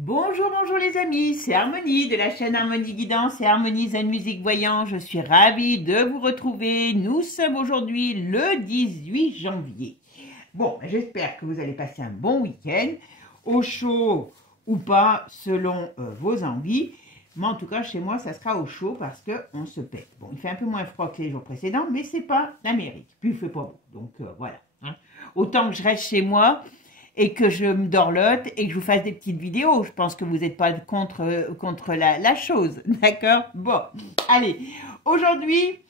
Bonjour, bonjour les amis, c'est Harmonie de la chaîne Harmonie Guidance et Harmonie Zen Musique Voyant. Je suis ravie de vous retrouver. Nous sommes aujourd'hui le 18 janvier. Bon, j'espère que vous allez passer un bon week-end, au chaud ou pas, selon vos envies. Mais en tout cas, chez moi, ça sera au chaud parce qu'on se pète. Bon, il fait un peu moins froid que les jours précédents, mais c'est pas l'Amérique. Puis il fait pas beau, donc voilà. Hein. Autant que je reste chez moi et que je me dorlote et que je vous fasse des petites vidéos. Je pense que vous n'êtes pas contre la chose, d'accord? Bon, allez, aujourd'hui,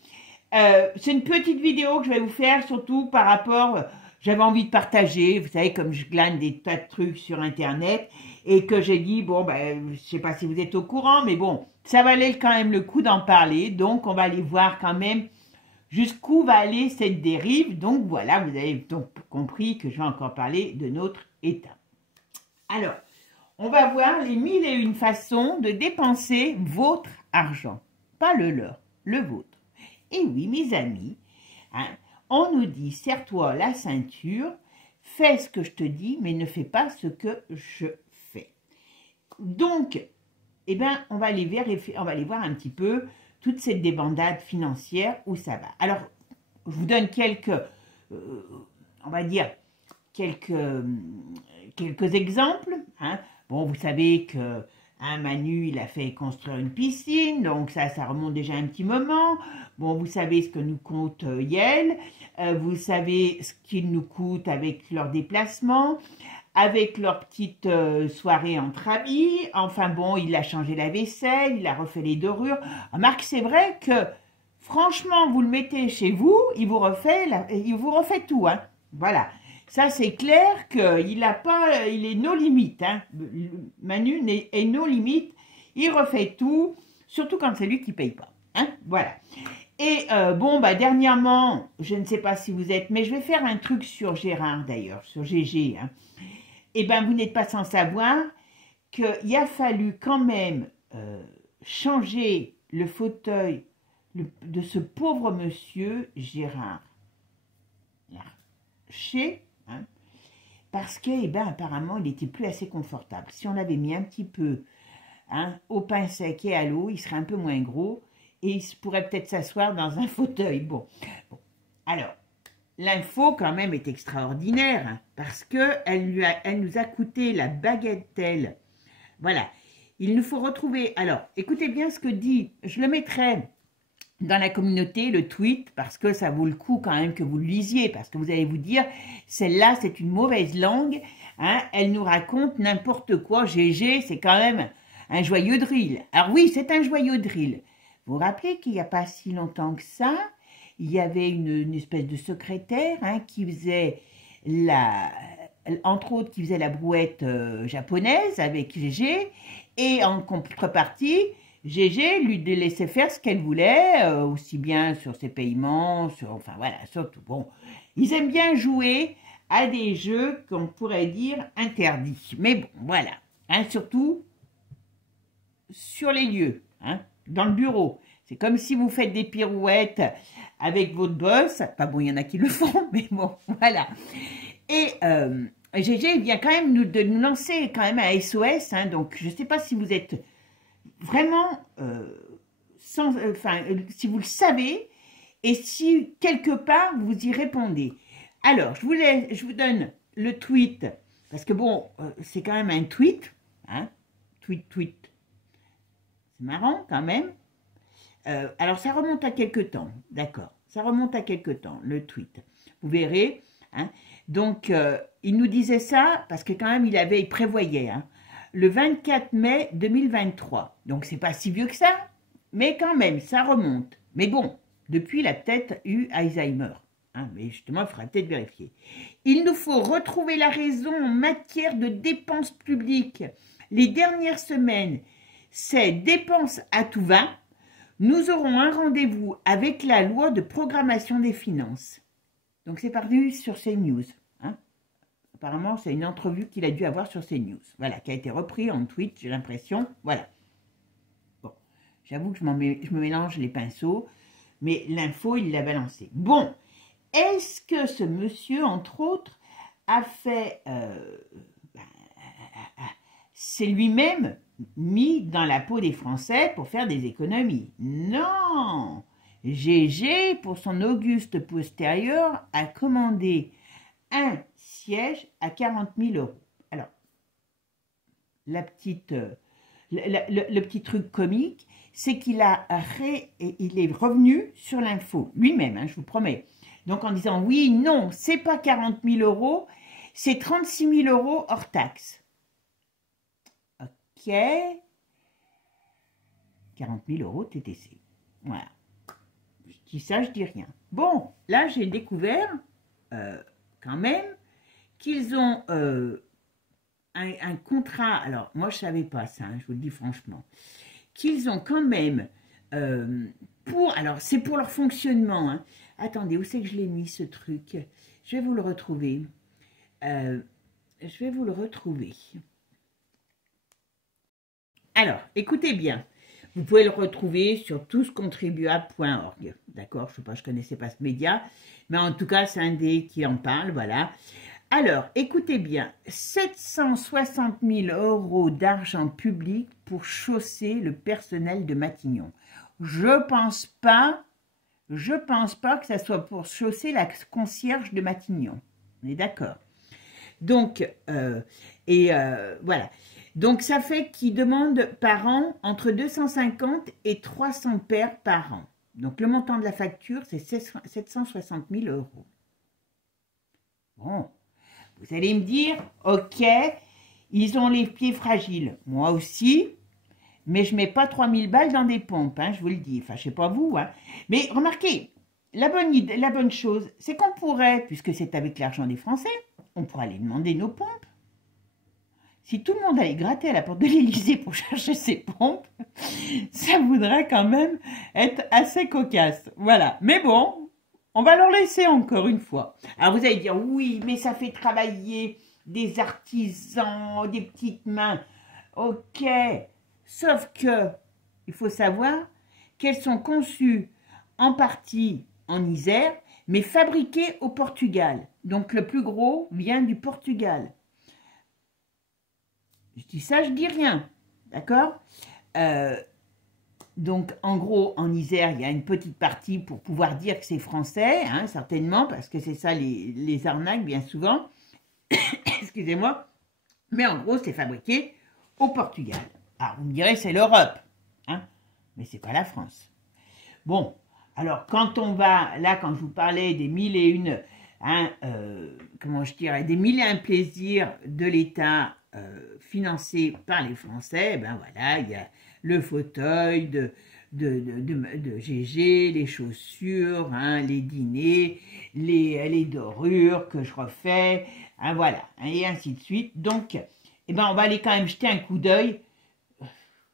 c'est une petite vidéo que je vais vous faire, surtout par rapport, j'avais envie de partager, vous savez, comme je glane des tas de trucs sur Internet, et que j'ai dit, bon, ben, je sais pas si vous êtes au courant, mais bon, ça valait quand même le coup d'en parler, donc on va aller voir quand même jusqu'où va aller cette dérive. Donc voilà, vous avez donc compris que je vais encore parler de notre État. Alors, on va voir les 1001 façons de dépenser votre argent. Pas le leur, le vôtre. Et oui, mes amis, hein, on nous dit, serre-toi la ceinture, fais ce que je te dis, mais ne fais pas ce que je fais. Donc, eh ben, on va aller voir un petit peu toute cette débandade financière, où ça va. Alors, je vous donne quelques, on va dire, quelques exemples. Hein. Bon, vous savez que Manu, il a fait construire une piscine, donc ça remonte déjà un petit moment. Bon, vous savez ce que nous coûte Yel, vous savez ce qu'il nous coûte avec leur déplacement, avec leur petite soirée entre amis. Enfin bon, il a changé la vaisselle, il a refait les dorures. Remarque, c'est vrai que, franchement, vous le mettez chez vous, il vous refait tout. Hein. Voilà. Ça, c'est clair qu'il est no limite. Hein. Manu est no limite. Il refait tout, surtout quand c'est lui qui ne paye pas. Hein. Voilà. Et bon, bah dernièrement, je ne sais pas si vous êtes, mais je vais faire un truc sur Gérard d'ailleurs, sur GG. Hein. Eh bien, vous n'êtes pas sans savoir qu'il a fallu quand même changer le fauteuil de ce pauvre monsieur Gérard Larcher, hein, parce que, eh ben, apparemment, il n'était plus assez confortable. Si on l'avait mis un petit peu au pain sec et à l'eau, il serait un peu moins gros et il pourrait peut-être s'asseoir dans un fauteuil. Bon. Alors, l'info, quand même, est extraordinaire, hein, parce qu'elle nous a coûté la bagatelle. Voilà. Il nous faut retrouver... Alors, écoutez bien ce que dit... Je le mettrai dans la communauté, le tweet, parce que ça vaut le coup quand même que vous le lisiez, parce que vous allez vous dire, celle-là, c'est une mauvaise langue, hein, elle nous raconte n'importe quoi. GG, c'est quand même un joyeux drill. Alors oui, c'est un joyeux drill. Vous vous rappelez qu'il n'y a pas si longtemps que ça, il y avait une espèce de secrétaire qui faisait entre autres, qui faisait la brouette japonaise avec GG, et en contrepartie, GG lui laissait faire ce qu'elle voulait, aussi bien sur ses paiements, enfin voilà, surtout. Bon, ils aiment bien jouer à des jeux qu'on pourrait dire interdits. Mais bon, voilà, surtout sur les lieux, dans le bureau. C'est comme si vous faites des pirouettes avec votre boss. Pas bon, il y en a qui le font, mais bon, voilà. Et GG vient quand même de nous lancer quand même un SOS. Donc, je ne sais pas si vous êtes vraiment, si vous le savez, et si quelque part vous y répondez. Alors, je vous donne le tweet, parce que bon, c'est quand même un tweet. Tweet. C'est marrant quand même. Alors, ça remonte à quelque temps, d'accord. Ça remonte à quelque temps, le tweet. Vous verrez. Donc, il nous disait ça parce que quand même, il prévoyait le 24 mai 2023. Donc, c'est pas si vieux que ça, mais quand même, ça remonte. Mais bon, depuis, il a peut-être eu Alzheimer. Mais justement, il faudra peut-être vérifier. Il nous faut retrouver la raison en matière de dépenses publiques. Les dernières semaines, c'est dépenses à tout va. Nous aurons un rendez-vous avec la loi de programmation des finances. Donc, c'est paru sur CNews. Apparemment, c'est une entrevue qu'il a dû avoir sur CNews. Voilà, qui a été repris en tweet, j'ai l'impression. Voilà. Bon, j'avoue que je me mélange les pinceaux, mais l'info, il l'a balancée. Bon, est-ce que ce monsieur, entre autres, a fait c'est lui-même mis dans la peau des Français pour faire des économies. Non! Gégé, pour son auguste postérieur, a commandé un siège à 40 000 euros. Alors, le petit truc comique, c'est qu'il il est revenu sur l'info, lui-même, hein, je vous promets. Donc en disant, oui, non, c'est pas 40 000 euros, c'est 36 000 euros hors taxe. Ok. 40 000 euros TTC. Voilà. Je dis ça, je dis rien. Bon, là, j'ai découvert, quand même, qu'ils ont un contrat. Alors, moi, je ne savais pas ça, hein, je vous le dis franchement. Qu'ils ont quand même, alors, c'est pour leur fonctionnement. Hein. Attendez, où c'est que je l'ai mis, ce truc? Je vais vous le retrouver. Alors, écoutez bien. Vous pouvez le retrouver sur touscontribuables.org. D'accord, je ne sais pas, je ne connaissais pas ce média, mais en tout cas, c'est un des qui en parle, voilà. Alors, écoutez bien, 760 000 euros d'argent public pour chausser le personnel de Matignon. Je pense pas que ça soit pour chausser la concierge de Matignon. On est d'accord. Donc, voilà. Donc, ça fait qu'ils demandent par an entre 250 et 300 paires par an. Donc, le montant de la facture, c'est 760 000 euros. Bon, vous allez me dire, ok, ils ont les pieds fragiles. Moi aussi, mais je ne mets pas 3000 balles dans des pompes, hein, je vous le dis. Enfin, je ne sais pas vous. Hein. Mais remarquez, la bonne chose, c'est qu'on pourrait, puisque c'est avec l'argent des Français, on pourrait aller demander nos pompes. Si tout le monde allait gratter à la porte de l'Élysée pour chercher ses pompes, ça voudrait quand même être assez cocasse. Voilà. Mais bon, on va leur laisser encore une fois. Alors vous allez dire, oui, mais ça fait travailler des artisans, des petites mains. Ok. Sauf que, il faut savoir qu'elles sont conçues en partie en Isère, mais fabriquées au Portugal. Donc le plus gros vient du Portugal. Je dis ça, je dis rien, d'accord? Donc, en gros, en Isère, il y a une petite partie pour pouvoir dire que c'est français, hein, certainement, parce que c'est ça les arnaques, bien souvent. Excusez-moi. Mais en gros, c'est fabriqué au Portugal. Alors, vous me direz, c'est l'Europe, hein, mais c'est pas la France. Bon, alors, quand on va, là, quand je vous parlais des 1001, hein, comment je dirais, des 1001 plaisirs de l'État, financé par les Français, ben voilà, il y a le fauteuil de Gégé, les chaussures, hein, les dîners, les dorures que je refais, hein, voilà, et ainsi de suite. Donc, eh ben, on va aller quand même jeter un coup d'œil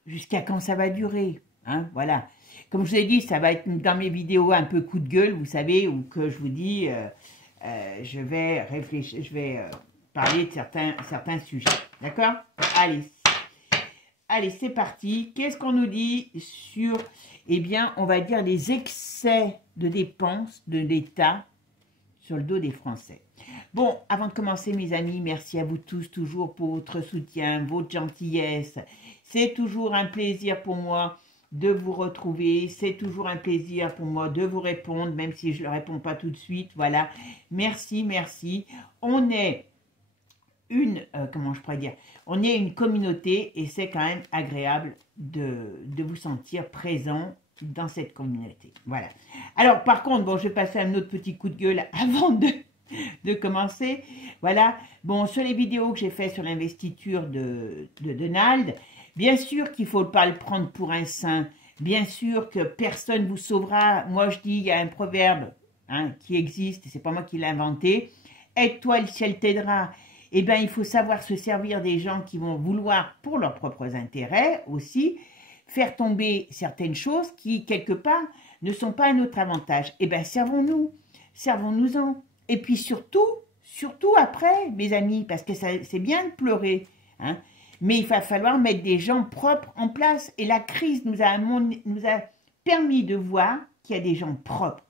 jusqu'à quand ça va durer, hein, voilà. Comme je vous ai dit, ça va être dans mes vidéos un peu coup de gueule, vous savez, où que je vous dis, je vais réfléchir, je vais parler de certains sujets. D'accord? Allez, c'est parti. Qu'est-ce qu'on nous dit sur, eh bien, on va dire les excès de dépenses de l'État sur le dos des Français. Bon, avant de commencer, mes amis, merci à vous tous toujours pour votre soutien, votre gentillesse. C'est toujours un plaisir pour moi de vous retrouver. C'est toujours un plaisir pour moi de vous répondre, même si je ne réponds pas tout de suite. Voilà. Merci, merci. On est comment je pourrais dire, on est une communauté et c'est quand même agréable de vous sentir présent dans cette communauté. Voilà. Alors, par contre, bon, je vais passer un autre petit coup de gueule avant de commencer. Voilà. Bon, sur les vidéos que j'ai fait sur l'investiture de Donald, bien sûr qu'il ne faut pas le prendre pour un saint. Bien sûr que personne ne vous sauvera. Moi, je dis, il y a un proverbe, hein, qui existe, et c'est pas moi qui l'ai inventé. Aide-toi, le ciel t'aidera. Eh bien, il faut savoir se servir des gens qui vont vouloir, pour leurs propres intérêts aussi, faire tomber certaines choses qui, quelque part, ne sont pas à notre avantage. Eh bien, servons-nous-en. Et puis surtout après, mes amis, parce que c'est bien de pleurer, hein, mais il va falloir mettre des gens propres en place. Et la crise nous a permis de voir qu'il y a des gens propres.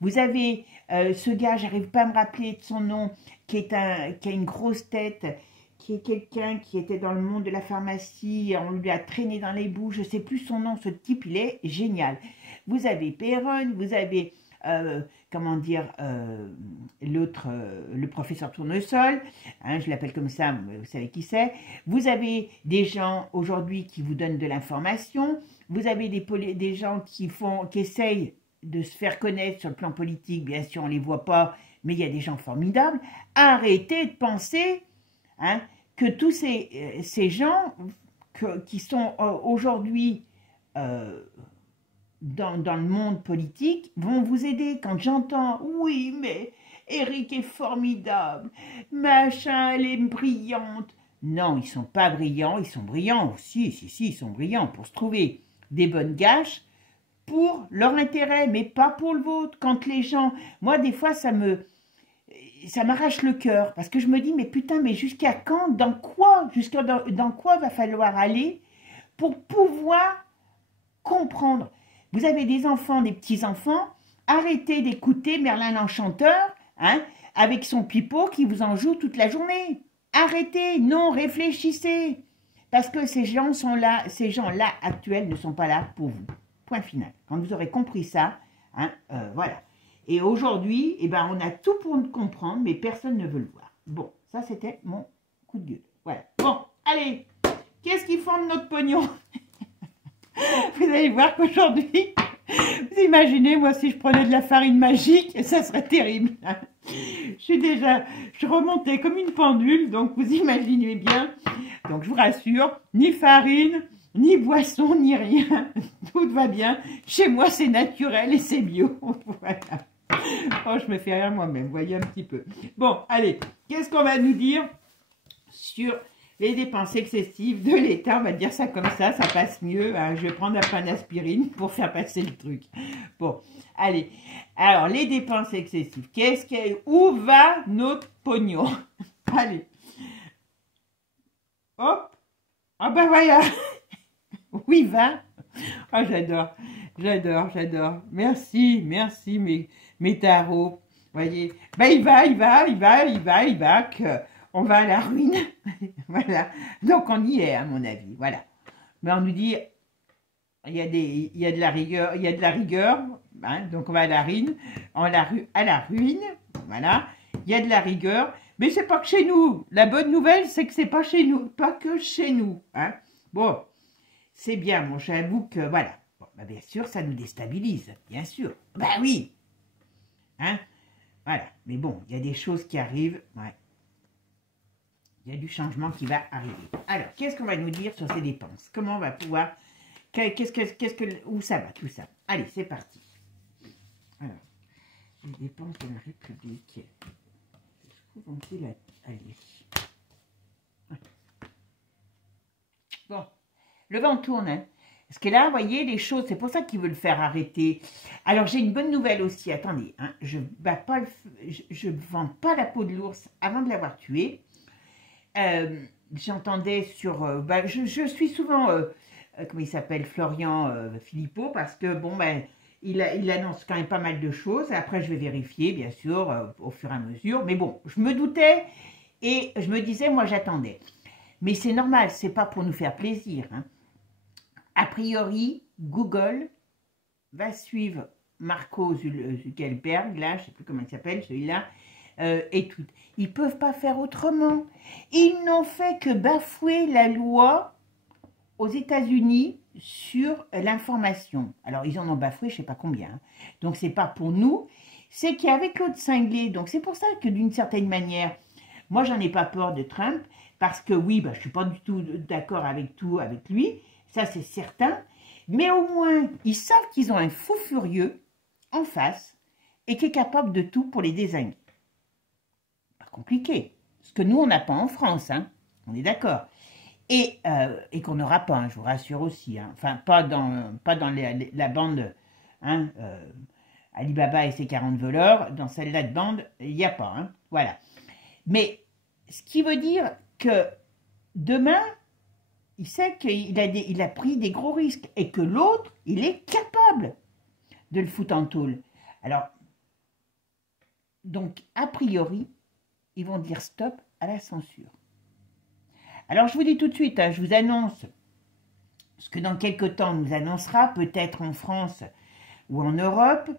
Vous avez ce gars, j'arrive pas à me rappeler de son nom, qui a une grosse tête, qui est quelqu'un qui était dans le monde de la pharmacie, on lui a traîné dans les bouts, je ne sais plus son nom, ce type, il est génial. Vous avez Perron, vous avez, comment dire, l'autre, le professeur Tournesol, hein, je l'appelle comme ça, vous savez qui c'est. Vous avez des gens aujourd'hui qui vous donnent de l'information, vous avez des gens qui essayent de se faire connaître sur le plan politique, bien sûr on ne les voit pas, mais il y a des gens formidables. Arrêtez de penser hein, que tous ces gens qui sont aujourd'hui dans le monde politique vont vous aider. Quand j'entends « Oui, mais Eric est formidable, machin, elle est brillante », non, ils ne sont pas brillants, ils sont brillants aussi, si, ils sont brillants pour se trouver des bonnes gâches pour leur intérêt, mais pas pour le vôtre. Quand les gens, moi des fois ça m'arrache le cœur, parce que je me dis, mais putain, mais jusqu'à quand, dans quoi va falloir aller pour pouvoir comprendre. Vous avez des enfants, des petits-enfants, arrêtez d'écouter Merlin l'Enchanteur, hein, avec son pipeau qui vous en joue toute la journée. Arrêtez, non, réfléchissez. Parce que ces gens-là actuels ne sont pas là pour vous. Point final. Quand vous aurez compris ça, hein, voilà. Et aujourd'hui, eh ben, on a tout pour le comprendre, mais personne ne veut le voir. Bon, ça c'était mon coup de gueule. Voilà. Bon, allez, qu'est-ce qu'ils font de notre pognon? Vous allez voir qu'aujourd'hui, vous imaginez, moi, si je prenais de la farine magique, ça serait terrible. Je remontais comme une pendule, donc vous imaginez bien. Donc je vous rassure, ni farine, ni boisson, ni rien. Tout va bien. Chez moi, c'est naturel et c'est bio. Voilà. Oh, je me fais rire moi-même, voyez un petit peu. Bon, allez, qu'est-ce qu'on va nous dire sur les dépenses excessives de l'État? On va dire ça comme ça passe mieux. Hein. Je vais prendre un pain d'aspirine pour faire passer le truc. Bon, allez. Alors, les dépenses excessives. Où va notre pognon? Allez. Hop. Ah ben voilà. Où il va? Oh, j'adore. Merci, mes tarots. Voyez, ben il va, on va à la ruine. Voilà. Donc on y est, à mon avis. Voilà. Mais on nous dit, il y a de la rigueur, hein, donc on va à la ruine, à la ruine. Voilà. Il y a de la rigueur, mais c'est pas que chez nous. La bonne nouvelle, c'est que c'est pas chez nous, pas que chez nous. Hein. Bon, c'est bien, mon j'avoue que voilà. Bon, bah bien sûr, ça nous déstabilise, bien sûr. Ben oui. Hein. Voilà. Mais bon, il y a des choses qui arrivent. Ouais. Il y a du changement qui va arriver. Alors, qu'est-ce qu'on va nous dire sur ces dépenses? Comment on va pouvoir... où ça va, tout ça? Allez, c'est parti. Alors, les dépenses de la République. Je trouve allez. Bon, le vent tourne, hein. Parce que là, vous voyez, les choses, c'est pour ça qu'ils veulent faire arrêter. Alors, j'ai une bonne nouvelle aussi. Attendez, hein, je ne vends pas la peau de l'ours avant de l'avoir tué. J'entendais sur... je suis souvent... comment il s'appelle? Florian Philippot, parce que, bon, ben, il annonce quand même pas mal de choses. Après, je vais vérifier, bien sûr, au fur et à mesure. Mais bon, je me doutais et je me disais, moi, j'attendais. Mais c'est normal, c'est pas pour nous faire plaisir. Hein. A priori, Google va suivre Marco Zuckerberg, là, je ne sais plus comment il s'appelle, celui-là, et tout. Ils ne peuvent pas faire autrement. Ils n'ont fait que bafouer la loi aux États-Unis sur l'information. Alors, ils en ont bafoué, je ne sais pas combien. Hein. Donc, ce n'est pas pour nous. C'est qu'il y avait Claude Cinglé. Donc, c'est pour ça que, d'une certaine manière, moi, j'en ai pas peur de Trump, parce que, oui, je ne suis pas du tout d'accord avec tout avec lui. Ça, c'est certain. Mais au moins, ils savent qu'ils ont un fou furieux en face et qui est capable de tout pour les désinguer. Pas compliqué. Ce que nous, on n'a pas en France. Hein. On est d'accord. Et qu'on n'aura pas, hein, je vous rassure aussi. Hein. Enfin, pas dans la bande hein, Alibaba et ses 40 voleurs. Dans celle-là de bande, il n'y a pas. Hein. Voilà. Mais ce qui veut dire que demain, il sait qu'il a pris des gros risques et que l'autre, il est capable de le foutre en tôle. Alors, donc, a priori, ils vont dire stop à la censure. Alors, je vous dis tout de suite, hein, je vous annonce ce que dans quelques temps on nous annoncera, peut-être en France ou en Europe,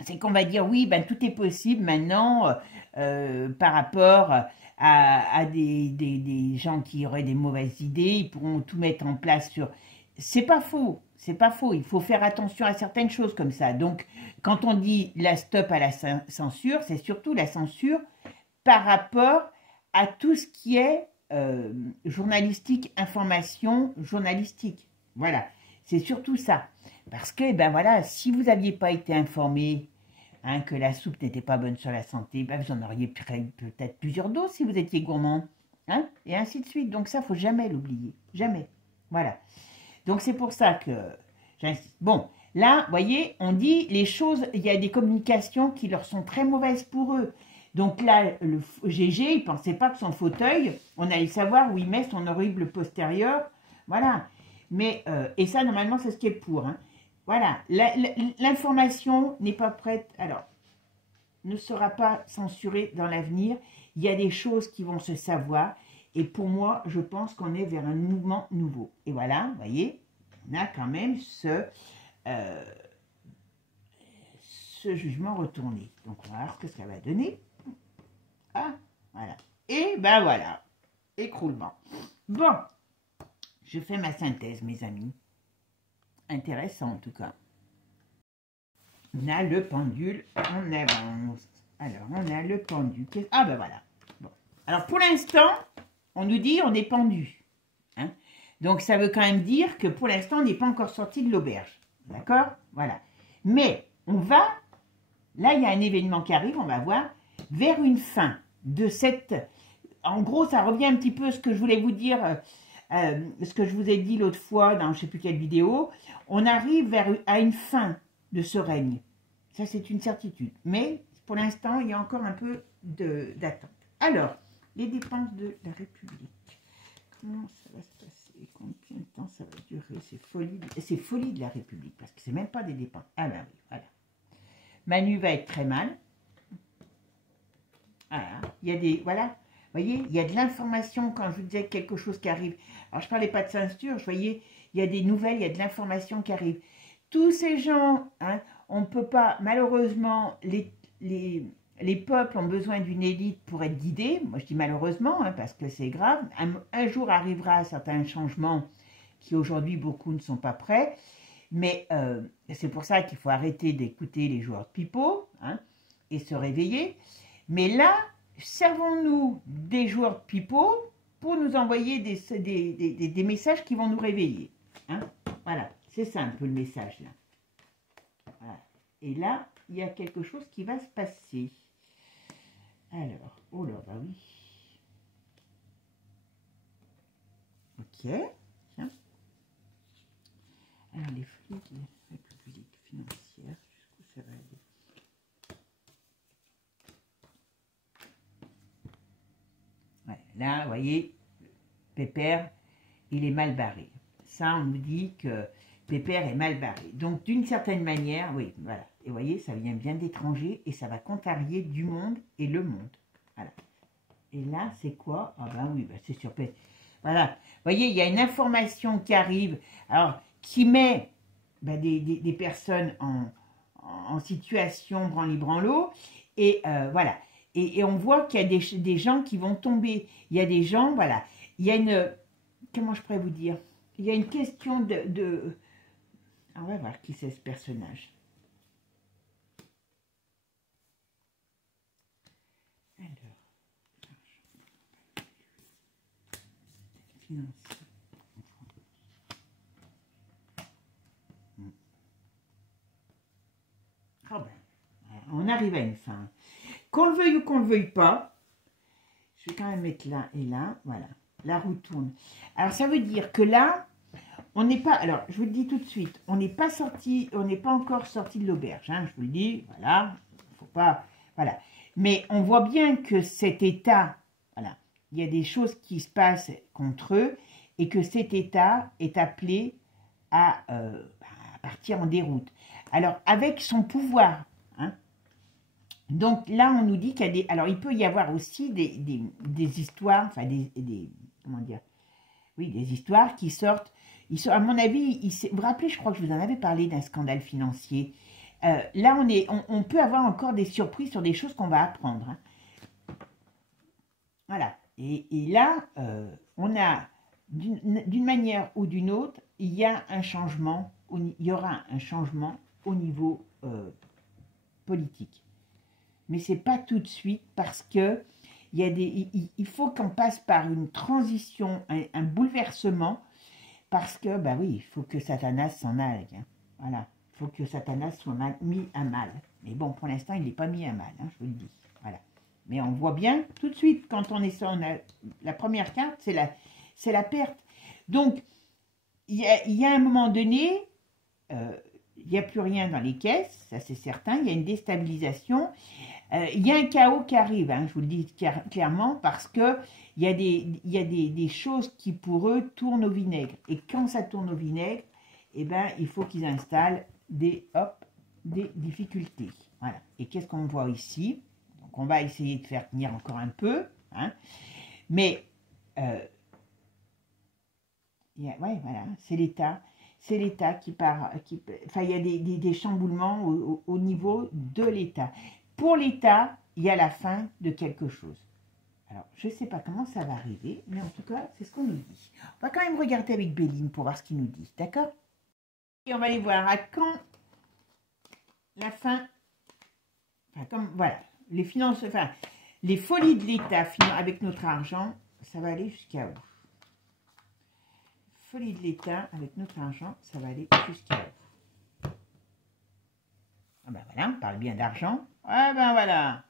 c'est qu'on va dire oui, ben, tout est possible maintenant par rapport à des gens qui auraient des mauvaises idées, ils pourront tout mettre en place sur... C'est pas faux, c'est pas faux, il faut faire attention à certaines choses comme ça. Donc, quand on dit la stop à la censure, c'est surtout la censure par rapport à tout ce qui est journalistique, information journalistique. Voilà, c'est surtout ça. Parce que, ben voilà, si vous n'aviez pas été informé hein, que la soupe n'était pas bonne sur la santé, ben vous en auriez peut-être plusieurs doses si vous étiez gourmand. Hein, et ainsi de suite. Donc ça, il ne faut jamais l'oublier. Jamais. Voilà. Donc c'est pour ça que j'insiste. Bon, là, vous voyez, on dit les choses, il y a des communications qui leur sont très mauvaises pour eux. Donc là, le GG, il ne pensait pas que son fauteuil, on allait savoir où il met son horrible postérieur. Voilà. Mais, et ça, normalement, c'est ce qui est pour. Hein. Voilà. L'information n'est pas prête. Alors, ne sera pas censurée dans l'avenir. Il y a des choses qui vont se savoir. Et pour moi, je pense qu'on est vers un mouvement nouveau. Et voilà, vous voyez, on a quand même ce jugement retourné. Donc, on va voir ce que ça va donner. Ah, voilà. Et ben voilà, écroulement. Bon, je fais ma synthèse, mes amis. Intéressant, en tout cas. On a le pendule, on avance. Alors, on a le pendule. Ah ben voilà. Bon. Alors, pour l'instant... On nous dit on est pendu. Hein? Donc, ça veut quand même dire que pour l'instant, on n'est pas encore sorti de l'auberge. D'accord? Voilà. Mais, on va, là, il y a un événement qui arrive, on va voir, vers une fin de cette... En gros, ça revient un petit peu à ce que je voulais vous dire, ce que je vous ai dit l'autre fois dans je ne sais plus quelle vidéo. On arrive à une fin de ce règne. Ça, c'est une certitude. Mais, pour l'instant, il y a encore un peu d'attente. Alors... Les dépenses de la République. Comment ça va se passer? Combien de temps ça va durer? C'est folie de la République, parce que c'est même pas des dépenses. Ah ben oui, voilà. Manu va être très mal. Voilà. Il y a des... Voilà. Vous voyez, il y a de l'information quand je vous disais quelque chose qui arrive. Alors, je ne parlais pas de censure, je voyais, il y a des nouvelles, il y a de l'information qui arrive. Tous ces gens, hein, on ne peut pas, malheureusement, les peuples ont besoin d'une élite pour être guidés. Moi, je dis malheureusement, hein, parce que c'est grave. Un jour arrivera certains changements qui, aujourd'hui, beaucoup ne sont pas prêts. Mais c'est pour ça qu'il faut arrêter d'écouter les joueurs de pipeau hein, et se réveiller. Mais là, servons-nous des joueurs de pipeau pour nous envoyer des messages qui vont nous réveiller. Hein. Voilà, c'est ça un peu le message. Là. Voilà. Et là, il y a quelque chose qui va se passer. Alors, oh là, bah oui. Ok. Tiens. Alors, les flux de la République financière, jusqu'où ça va aller? Ouais, là, vous voyez, Pépère, il est mal barré. Ça, on nous dit que Pépère est mal barré. Donc, d'une certaine manière, oui, voilà. Et vous voyez, ça vient bien d'étrangers et ça va contrarier du monde et le monde. Voilà. Et là, c'est quoi? Ah ben oui, ben c'est sur... Voilà. Vous voyez, il y a une information qui arrive, alors, qui met ben, des personnes en situation branli-branlo. Et voilà. Et on voit qu'il y a des gens qui vont tomber. Il y a des gens, voilà. Il y a une... Comment je pourrais vous dire? Il y a une question de... Ah, on va voir qui c'est ce personnage. Alors, financier. Ah ben, on arrive à une fin. Qu'on le veuille ou qu'on ne le veuille pas, je vais quand même mettre là et là, voilà. La roue tourne. Alors, ça veut dire que là, on n'est pas, alors, je vous le dis tout de suite, on n'est pas sorti, on n'est pas encore sorti de l'auberge, hein, je vous le dis, voilà, faut pas, voilà. Mais on voit bien que cet État, voilà, il y a des choses qui se passent contre eux et que cet État est appelé à partir en déroute. Alors, avec son pouvoir, hein, donc là, on nous dit qu'il y a des, alors il peut y avoir aussi des histoires, enfin comment dire, oui, des histoires qui sortent. À mon avis, vous vous rappelez, je crois que je vous en avais parlé d'un scandale financier. Là, on peut avoir encore des surprises sur des choses qu'on va apprendre. Hein. Voilà. Et là, on a, d'une manière ou d'une autre, il y a un changement, il y aura un changement au niveau politique. Mais ce n'est pas tout de suite parce que il faut qu'on passe par une transition, un bouleversement, parce que, bah oui, il faut que Satanas s'en aille. Hein. Voilà. Il faut que Satanas soit mis à mal. Mais bon, pour l'instant, il n'est pas mis à mal, hein, je vous le dis. Voilà. Mais on voit bien tout de suite, quand on est sur la première carte, c'est la perte. Donc, il y a un moment donné, il n'y a plus rien dans les caisses, ça c'est certain, il y a une déstabilisation. Il y a un chaos qui arrive, hein, je vous le dis clairement, parce que il y a des choses qui pour eux tournent au vinaigre. Et quand ça tourne au vinaigre, eh ben, il faut qu'ils installent des difficultés. Voilà. Et qu'est-ce qu'on voit ici? Donc on va essayer de faire tenir encore un peu. Hein, mais ouais, voilà, c'est l'État. C'est l'État qui part. Enfin, il y a des chamboulements au niveau de l'État. Pour l'État, il y a la fin de quelque chose. Alors, je ne sais pas comment ça va arriver, mais en tout cas, c'est ce qu'on nous dit. On va quand même regarder avec Béline pour voir ce qu'il nous dit, d'accord? Et on va aller voir à quand la fin, enfin, comme, voilà, les finances, enfin, les folies de l'État avec notre argent, ça va aller jusqu'à où? Folie de l'État avec notre argent, ça va aller jusqu'à où? Ah ben voilà, on parle bien d'argent. Ah ben voilà.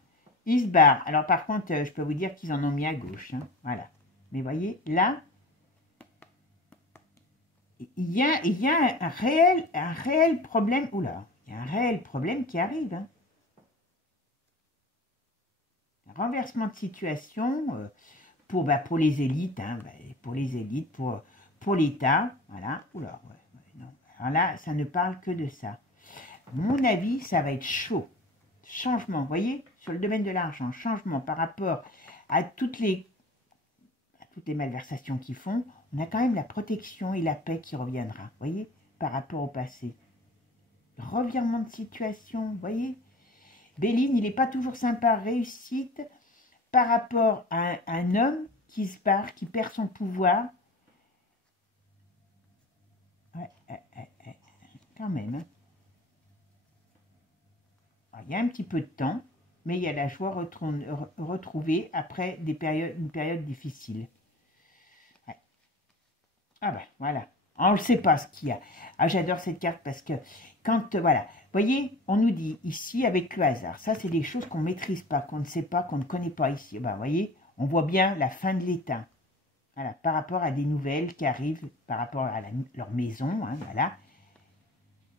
Ils se barrent. Alors par contre, je peux vous dire qu'ils en ont mis à gauche. Hein. Voilà. Mais voyez, là, il y a un réel problème. Oula, il y a un réel problème qui arrive. Hein. Un renversement de situation pour les élites. Hein, pour les élites, pour l'État. Voilà. Oula, ouais, non. Alors là, ça ne parle que de ça. À mon avis, ça va être chaud. Changement, vous voyez, sur le domaine de l'argent, changement par rapport à toutes les malversations qu'ils font, on a quand même la protection et la paix qui reviendra, vous voyez, par rapport au passé. Revirement de situation, vous voyez. Béline, il n'est pas toujours sympa, réussite par rapport à un homme qui se barre, qui perd son pouvoir. Ouais, quand même, hein. Alors, il y a un petit peu de temps, mais il y a la joie retrouvée après une période difficile. Ouais. Ah ben, voilà. On ne sait pas ce qu'il y a. Ah, j'adore cette carte parce que quand, voilà, vous voyez, on nous dit ici avec le hasard. Ça, c'est des choses qu'on ne maîtrise pas, qu'on ne sait pas, qu'on ne connaît pas ici. Ben, vous voyez, on voit bien la fin de l'État. Voilà, par rapport à des nouvelles qui arrivent, par rapport à leur maison, hein, voilà,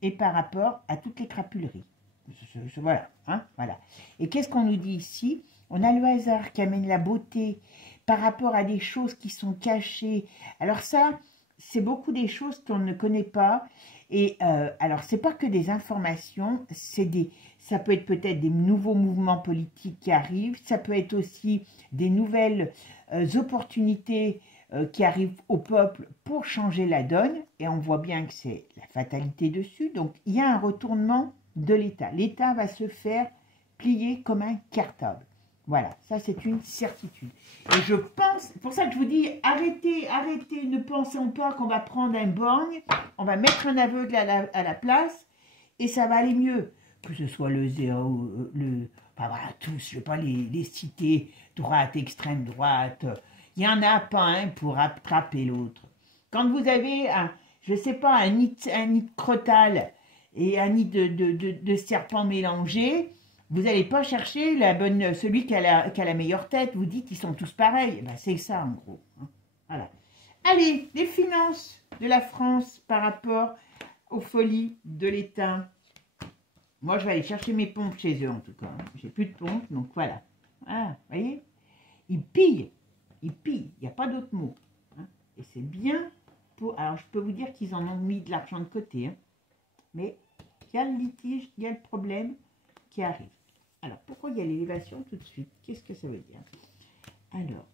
et par rapport à toutes les crapuleries. Voilà, hein, voilà. Et qu'est-ce qu'on nous dit ici? On a le hasard qui amène la beauté par rapport à des choses qui sont cachées. Alors ça, c'est beaucoup des choses qu'on ne connaît pas. Et alors, c'est pas que des informations, ça peut être peut-être des nouveaux mouvements politiques qui arrivent, ça peut être aussi des nouvelles opportunités qui arrivent au peuple pour changer la donne. Et on voit bien que c'est la fatalité dessus. Donc, il y a un retournement de l'État. L'État va se faire plier comme un cartable. Voilà, ça c'est une certitude. Et je pense, c'est pour ça que je vous dis, arrêtez, ne pensons pas qu'on va prendre un borgne, on va mettre un aveugle à la place, et ça va aller mieux. Que ce soit le zéro, enfin voilà, tous, je ne vais pas les citer, droite, extrême droite, il n'y en a pas un pour attraper l'autre. Quand vous avez, je ne sais pas, un nid de crotale, et un nid de serpent mélangé, vous n'allez pas chercher celui qui a la meilleure tête. Vous dites qu'ils sont tous pareils. Ben, c'est ça en gros. Hein. Voilà. Allez, les finances de la France par rapport aux folies de l'État. Moi, je vais aller chercher mes pompes chez eux en tout cas. J'ai plus de pompes, donc voilà. Ah, vous voyez, ils pillent. Ils pillent. Il n'y a pas d'autre mot. Hein. Et c'est bien pour... Alors, je peux vous dire qu'ils en ont mis de l'argent de côté. Hein. Mais il y a le litige, il y a le problème qui arrive. Alors, pourquoi il y a l'élévation tout de suite? Qu'est-ce que ça veut dire? Alors,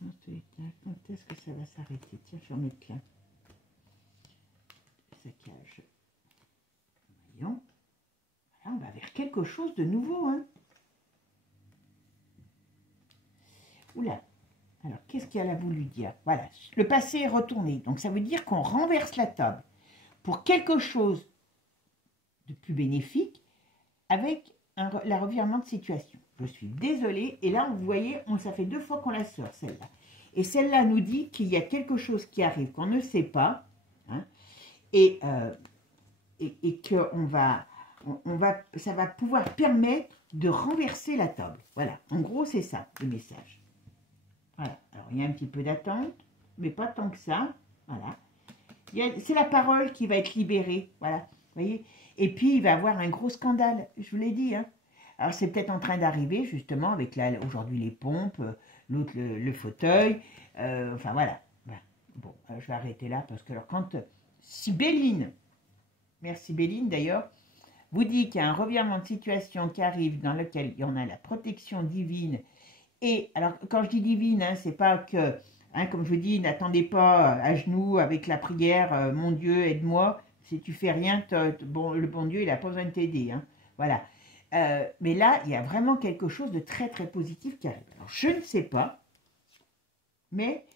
Quand est-ce que ça va s'arrêter? Tiens, je vais en mettre là. Saccage. Voyons. Là, on va vers quelque chose de nouveau. Hein. Oula. Alors, qu'est-ce qu'elle a voulu dire? Voilà, le passé est retourné. Donc, ça veut dire qu'on renverse la table pour quelque chose de plus bénéfique avec la revirement de situation. Je suis désolée. Et là, vous voyez, ça fait 2 fois qu'on la sort, celle-là. Et celle-là nous dit qu'il y a quelque chose qui arrive qu'on ne sait pas. Hein, et que ça va pouvoir permettre de renverser la table. Voilà, en gros, c'est ça, le message. Voilà, alors il y a un petit peu d'attente, mais pas tant que ça. Voilà. C'est la parole qui va être libérée. Voilà, vous voyez. Et puis, il va y avoir un gros scandale, je vous l'ai dit. Hein. Alors, c'est peut-être en train d'arriver, justement, avec aujourd'hui les pompes, l'autre le fauteuil. Enfin, voilà. Bon, je vais arrêter là, parce que alors, si Béline, merci Béline d'ailleurs, vous dit qu'il y a un revirement de situation qui arrive dans lequel il y en a la protection divine. Et alors, quand je dis divine, hein, c'est pas que, hein, comme je vous dis, n'attendez pas à genoux avec la prière, mon Dieu, aide-moi. Si tu fais rien, le bon Dieu, il n'a pas besoin de t'aider. Hein. Voilà. Mais là, il y a vraiment quelque chose de très, très positif qui arrive. Alors, je ne sais pas, mais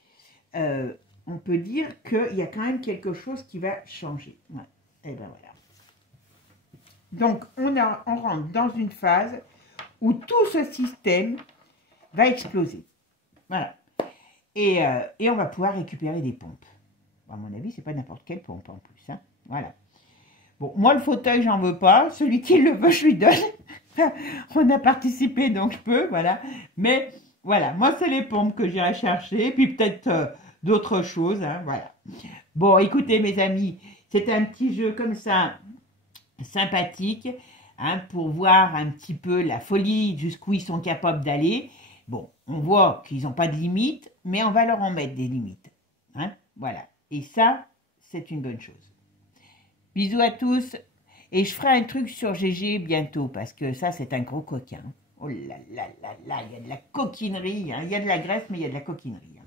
on peut dire qu'il y a quand même quelque chose qui va changer. Ouais. Et ben voilà. Donc, on rentre dans une phase où tout ce système va exploser. Voilà. Et on va pouvoir récupérer des pompes. À mon avis, c'est pas n'importe quelle pompe en plus. Hein. Voilà. Bon, moi, le fauteuil, j'en veux pas. Celui qui le veut, je lui donne. On a participé, donc je peux, voilà. Mais, voilà, moi, c'est les pompes que j'irai chercher. Puis peut-être d'autres choses, hein, voilà. Bon, écoutez, mes amis, c'est un petit jeu comme ça, sympathique, hein, pour voir un petit peu la folie, jusqu'où ils sont capables d'aller. Bon, on voit qu'ils n'ont pas de limites, mais on va leur en mettre des limites. Hein, voilà. Et ça, c'est une bonne chose. Bisous à tous. Et je ferai un truc sur GG bientôt, parce que ça, c'est un gros coquin. Oh là là là là, il y a de la coquinerie. Hein. Il y a de la graisse, mais il y a de la coquinerie. Hein.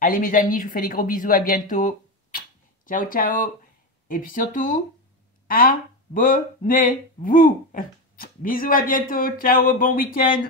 Allez, mes amis, je vous fais des gros bisous. À bientôt. Ciao, ciao. Et puis surtout, abonnez-vous. Bisous, à bientôt. Ciao, bon week-end.